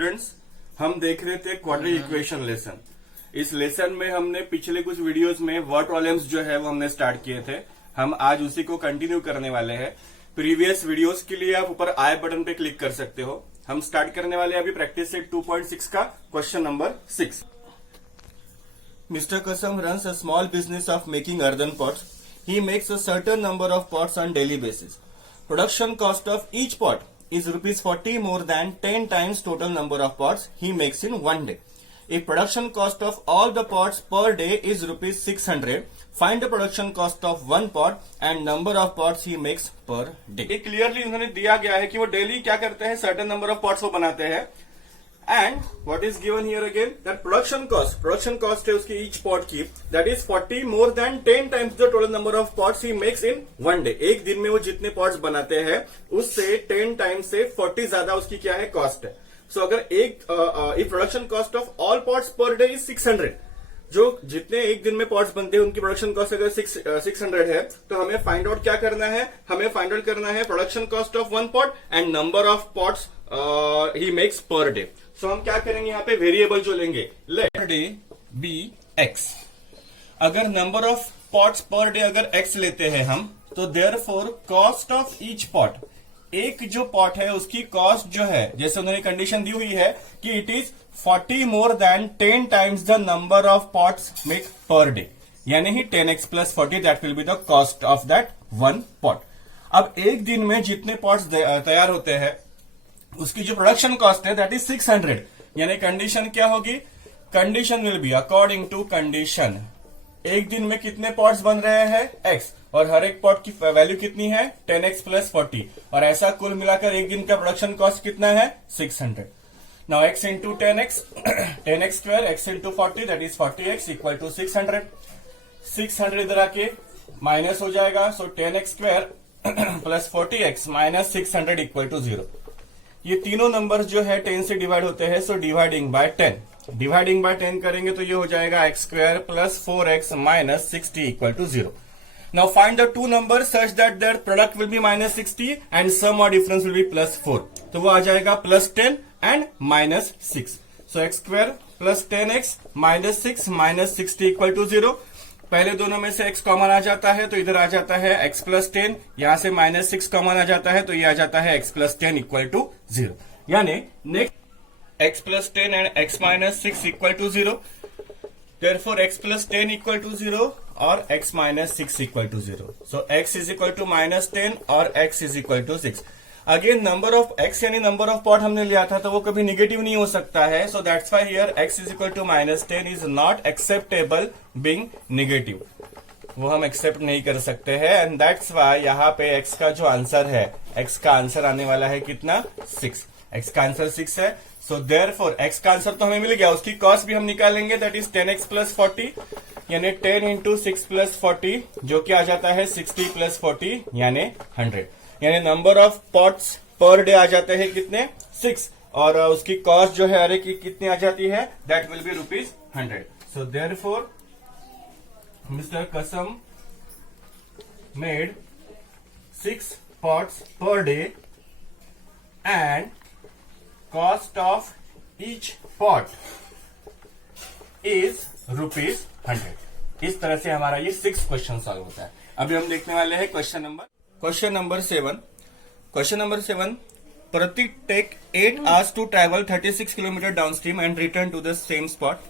Students, हम देख रहे थे क्वाड्रेटिक इक्वेशन लेसन। इस लेसन में हमने पिछले कुछ वीडियोस में वर्ड प्रॉब्लम्स जो है वो हमने स्टार्ट किए थे। हम आज उसी को कंटिन्यू करने वाले हैं। प्रीवियस वीडियोस के लिए आप ऊपर आई बटन पे क्लिक कर सकते हो। हम स्टार्ट करने वाले हैं अभी प्रैक्टिस सेट 2.6 का question number 6। Mr. Kasam runs a small business of making earthen pots. He makes a certain number of pots on daily basis. Production cost of each pot is rupees 40 more than 10 times total number of pots he makes in one day. If production cost of all the pots per day is rupees 600, find the production cost of one pot and number of pots he makes per day. ये clearly उन्होंने दिया गया है कि वो daily क्या करते हैं, सर्टेन नंबर ऑफ पॉट्स वो बनाते हैं। And what is given here again, that production cost है उसकी each pot की, that is 40 more than 10 times the total number of pots he makes in one day. एक दिन में वो जितने pots बनाते हैं उससे 10 times से 40 ज्यादा उसकी क्या है, कॉस्ट है। So अगर if production cost of all pots per day is 600, जो जितने एक दिन में पॉट्स बनते हैं उनकी प्रोडक्शन कॉस्ट अगर 600 है, तो हमें फाइंड आउट क्या करना है, हमें फाइंड आउट करना है production cost of one pot and number of pots he makes per day. So हम क्या करेंगे, यहाँ पे वेरिएबल जो लेंगे, let per day be x. अगर number of pots per day अगर एक्स लेते हैं हम, तो therefore cost of each pot, एक जो पॉट है उसकी कॉस्ट जो है, जैसे उन्होंने कंडीशन दी हुई है कि it is 40 more than 10 times the number of pots make per day, यानी ही 10x plus 40 that will be the cost of that one pot. अब एक दिन में जितने पॉट्स तैयार होते हैं उसकी जो प्रोडक्शन कॉस्ट है दैट इज 600, यानी कंडीशन क्या होगी, condition will be according to condition, एक दिन में कितने पॉट्स बन रहे हैं x, और हर एक पॉट की वैल्यू कितनी है 10x plus 40, और ऐसा कुल मिलाकर एक दिन का प्रोडक्शन कॉस्ट कितना है 600। Now x into 10x 10x square x into 40 that is 40x equal to 600। 600 इधर आके माइनस हो जाएगा, so 10x square plus 40x minus 600 equal to 0। ये तीनों नंबर जो है 10 से डिवाइड होते हैं, so dividing by 10, dividing by 10 करेंगे तो ये हो जाएगा x square plus 4x minus 60 equal to 0। Now find the two number such that their product will be minus 60 and sum और डिफरेंस विल बी प्लस 4, तो वो आ जाएगा plus 10 and minus 6। So x square plus 10x minus 6 minus 60 equal to 0। पहले दोनों में से x common आ जाता है तो इधर आ जाता है x प्लस 10, यहां से माइनस 6 कॉमन आ जाता है तो ये आ जाता है x प्लस 10 इक्वल टू 0, यानी next x plus 10 and x minus 6 equal to 0, therefore x plus 10 equal to 0 और x minus 6 equal to 0। So x is equal to minus 10 और x is equal to 6। Again number of x यानी number of pot हमने लिया था तो वो कभी negative नहीं हो सकता है, so that's why here x is equal to minus 10 is not acceptable being negative, वो हम एक्सेप्ट नहीं कर सकते हैं, एंड दैट्स व्हाई यहाँ पे x का जो आंसर है, x का आंसर आने वाला है कितना 6, x का आंसर 6 है। सो देयरफॉर x का आंसर तो हमें मिल गया, उसकी कॉस्ट भी हम निकालेंगे, दैट इज 10x प्लस 40, यानी 10 इंटू 6 प्लस 40 जो कि आ जाता है 60 प्लस 40 यानी 100, यानी number of pots per day आ जाते हैं कितने 6, और उसकी कॉस्ट जो है अरे की कितनी आ जाती है, that will be rupees 100। So therefore mister कसम made 6 pots per day and cost of each pot is rupees 100। इस तरह से हमारा ये 6 क्वेश्चन सॉल्व होता है। अभी हम देखने वाले हैं question number 7। Question number 7, Pratik take 8 hours to travel 36 km downstream and return to the same spot,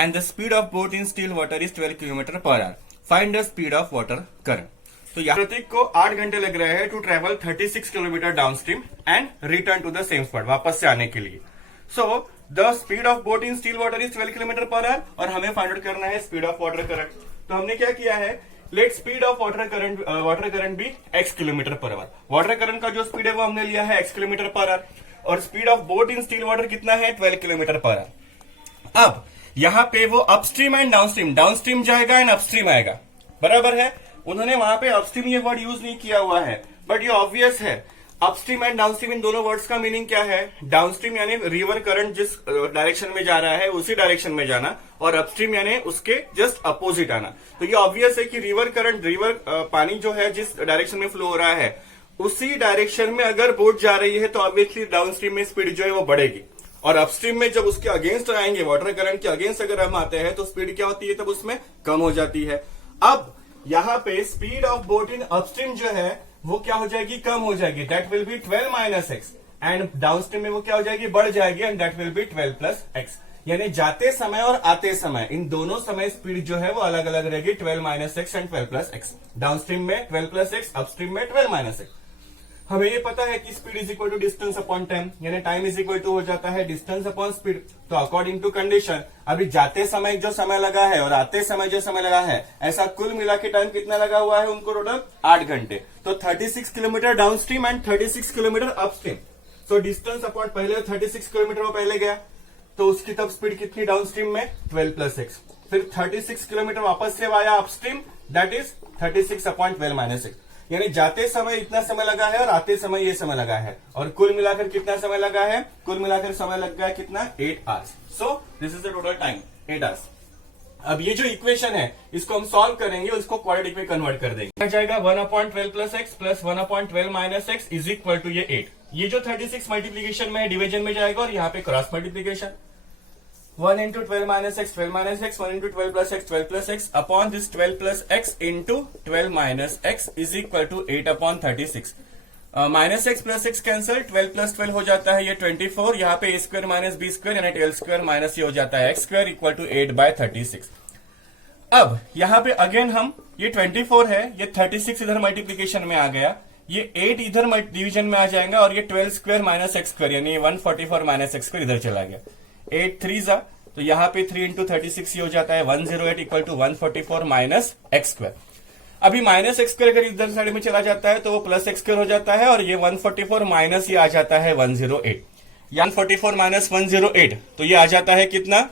and the speed of boat in still water is 12 km per hour. Find the speed of water current. तो यहाँ प्रतीक को 8 घंटे लग रहे हैं to travel 36 kilometre downstream and return to the same spot, वापस से आने के लिए। So the speed of boat in still water is 12 kilometre per hour, और हमें फाइंड आउट करना है स्पीड ऑफ वाटर करंट। तो हमने क्या किया है, let speed of water current भी x kilometre per our. Water current का जो स्पीड है वो हमने लिया है x किलोमीटर पर आवर, और speed of boat in still water कितना है 12 किलोमीटर पर आवर। अब यहाँ पे वो अपस्ट्रीम एंड डाउनस्ट्रीम जाएगा एंड अपस्ट्रीम आएगा, बराबर है। उन्होंने वहां पे अपस्ट्रीम ये वर्ड यूज नहीं किया हुआ है, बट ये ऑब्वियस है। अपस्ट्रीम एंड डाउनस्ट्रीम इन दोनों वर्ड्स का मीनिंग क्या है, डाउनस्ट्रीम यानी रिवर करंट जिस डायरेक्शन में जा रहा है उसी डायरेक्शन में जाना, और अपस्ट्रीम यानी उसके जस्ट अपोजिट आना। तो ये ऑब्वियस है कि रिवर पानी जो है जिस डायरेक्शन में फ्लो हो रहा है उसी डायरेक्शन में अगर बोट जा रही है तो ऑब्वियसली डाउनस्ट्रीम में स्पीड जो है वो बढ़ेगी। और अपस्ट्रीम में जब उसके अगेंस्ट आएंगे, वाटर करंट के अगेंस्ट अगर हम आते हैं तो स्पीड क्या होती है, तब उसमें कम हो जाती है। अब यहाँ पे speed of boat in upstream जो है वो क्या हो जाएगी, कम हो जाएगी, that will be 12 - x, and downstream में वो क्या हो जाएगी, बढ़ जाएगी, and that will be 12 + x। यानी जाते समय और आते समय इन दोनों समय स्पीड जो है वो अलग अलग रहेगी, 12 - x एंड 12 + x। डाउनस्ट्रीम में 12 + x, अपस्ट्रीम में 12 - x। हमें ये पता है कि speed is equal to distance upon time, यानी टाइम इज इक्वल टू हो जाता है डिस्टेंस अपॉन स्पीड। तो अकॉर्डिंग टू कंडीशन अभी जाते समय जो समय लगा है और आते समय जो समय लगा है, ऐसा कुल मिला के टाइम कितना लगा हुआ है उनको, टोटल 8 घंटे। तो 36 kilometre downstream and 36 kilometre upstream. So distance upon पहले 36 किलोमीटर वो पहले गया, तो उसकी तब स्पीड कितनी डाउनस्ट्रीम में, 12 + x। फिर 36 किलोमीटर वापस से आया upstream, that is 36 upon 12 - x। यानी जाते समय इतना समय लगा है और आते समय ये समय लगा है, और कुल मिलाकर कितना समय लगा है, कुल मिलाकर समय लग गया कितना, 8 hours. So this is the total time, 8 hours. अब ये जो इक्वेशन है इसको हम सॉल्व करेंगे, उसको क्वाड्रेटिक में कन्वर्ट कर देंगे। आ जाएगा 1/12 + x plus 1/12 - x is equal to ये 8। ये जो 36 मल्टीप्लीकेशन में डिवीजन में जाएगा, और यहाँ पे cross multiplication 1 × 12 - x 12 - x, 1 × 12 + x 12 + x upon this 12 + x into 12 - x is equal to 8/36। -x + x cancel, 12 + 12 हो जाता है ये 24, यहाँ पे a² - b² यानी l² माइनस ये हो जाता है x² इक्वल टू 8/36। अब यहाँ पे अगेन हम, ये 24 है, ये 36 इधर मल्टीप्लीकेशन में आ गया, ये 8 इधर डिवीजन में आ जाएगा, और ये 12² - x² यानी 144 - x² इधर चला गया। 8 3 जा, तो यहाँ पे 3 × 36 ये हो जाता है 108 इक्वल टू 144 - x²। अभी -x² अगर इधर साइड में चला जाता है तो वो +x² हो जाता है, और ये 144 माइनस ये आ जाता है 108, 144 - 108, तो ये आ जाता है कितना,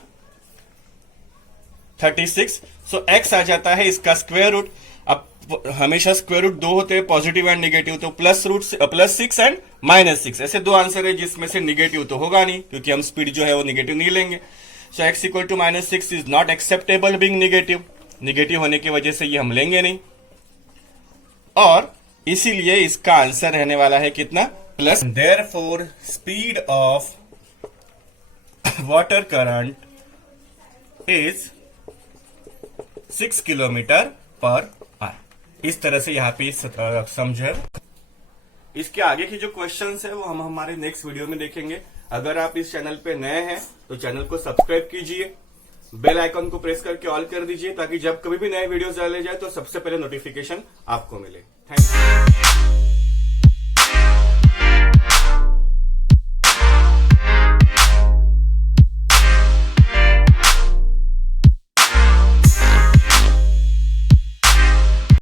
36। सो x आ जाता है इसका स्क्वायर रूट। अब हमेशा स्क्वायर रूट 2 होते हैं, पॉजिटिव एंड नेगेटिव, तो +6 एंड -6, ऐसे 2 आंसर है जिसमें से नेगेटिव तो होगा नहीं, क्योंकि हम स्पीड जो है वो नेगेटिव नहीं लेंगे। So x equal to -6 is not acceptable being negative, negative होने की वजह से ये हम लेंगे नहीं, और इसीलिए इसका आंसर रहने वाला है कितना, plus. Therefore speed of water current is 6 km/h। इस तरह से यहाँ पे समझे। इसके आगे की जो क्वेश्चंस है वो हम हमारे नेक्स्ट वीडियो में देखेंगे। अगर आप इस चैनल पे नए हैं तो चैनल को सब्सक्राइब कीजिए, बेल आइकन को प्रेस करके ऑल कर दीजिए, ताकि जब कभी भी नए वीडियोस डाले जाए तो सबसे पहले नोटिफिकेशन आपको मिले। Thank you.